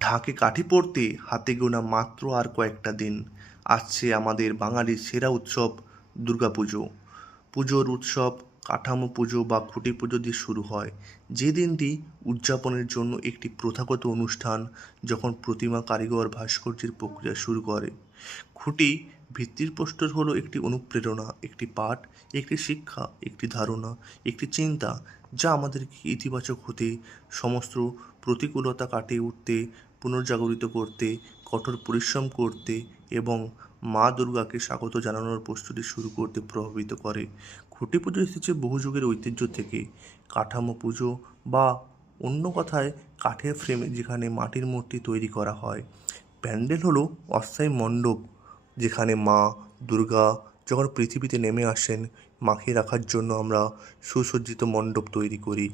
ঢাকে কাঠি পড়তে হাতে গোনা মাত্র আর কয়েকটা দিন। আসছে আমাদের বাঙালির সেরা উৎসব দুর্গাপুজো। পুজোর উৎসব কাঠামো পুজো বা খুঁটি পুজো দিয়ে শুরু হয়, যে দিনটি উদযাপনের জন্য একটি প্রথাগত অনুষ্ঠান। যখন প্রতিমা কারিগর ভাস্কর্যের প্রক্রিয়া শুরু করে, খুঁটি ভিত্তির প্রস্তর হলো একটি অনুপ্রেরণা, একটি পাঠ, একটি শিক্ষা, একটি ধারণা, একটি চিন্তা, যা আমাদেরকে ইতিবাচক হতে, সমস্ত প্রতিকূলতা কাটিয়ে উঠতে, পুনর্জাগরিত করতে, কঠোর পরিশ্রম করতে এবং মা দুর্গাকে স্বাগত জানানোর প্রস্তুতি শুরু করতে প্রভাবিত করে। খুঁটি পুজো এসেছে বহু যুগের ঐতিহ্য থেকে। কাঠামো পুজো বা অন্য কথায় কাঠের ফ্রেমে যেখানে মাটির মূর্তি তৈরি করা হয়। প্যান্ডেল হলো অস্থায়ী মণ্ডপ, যেখানে মা দুর্গা যখন পৃথিবীতে নেমে আসেন, মাকে রাখার জন্য আমরা সুসজ্জিত মণ্ডপ তৈরি করি।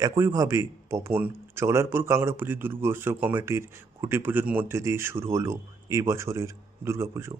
একইভাবে পপন চকলারপুর কাংড়াপুজি দুর্গোৎসব কমিটির খুঁটি পুজোর মধ্যে দিয়ে শুরু হলো এই বছরের দুর্গাপুজো।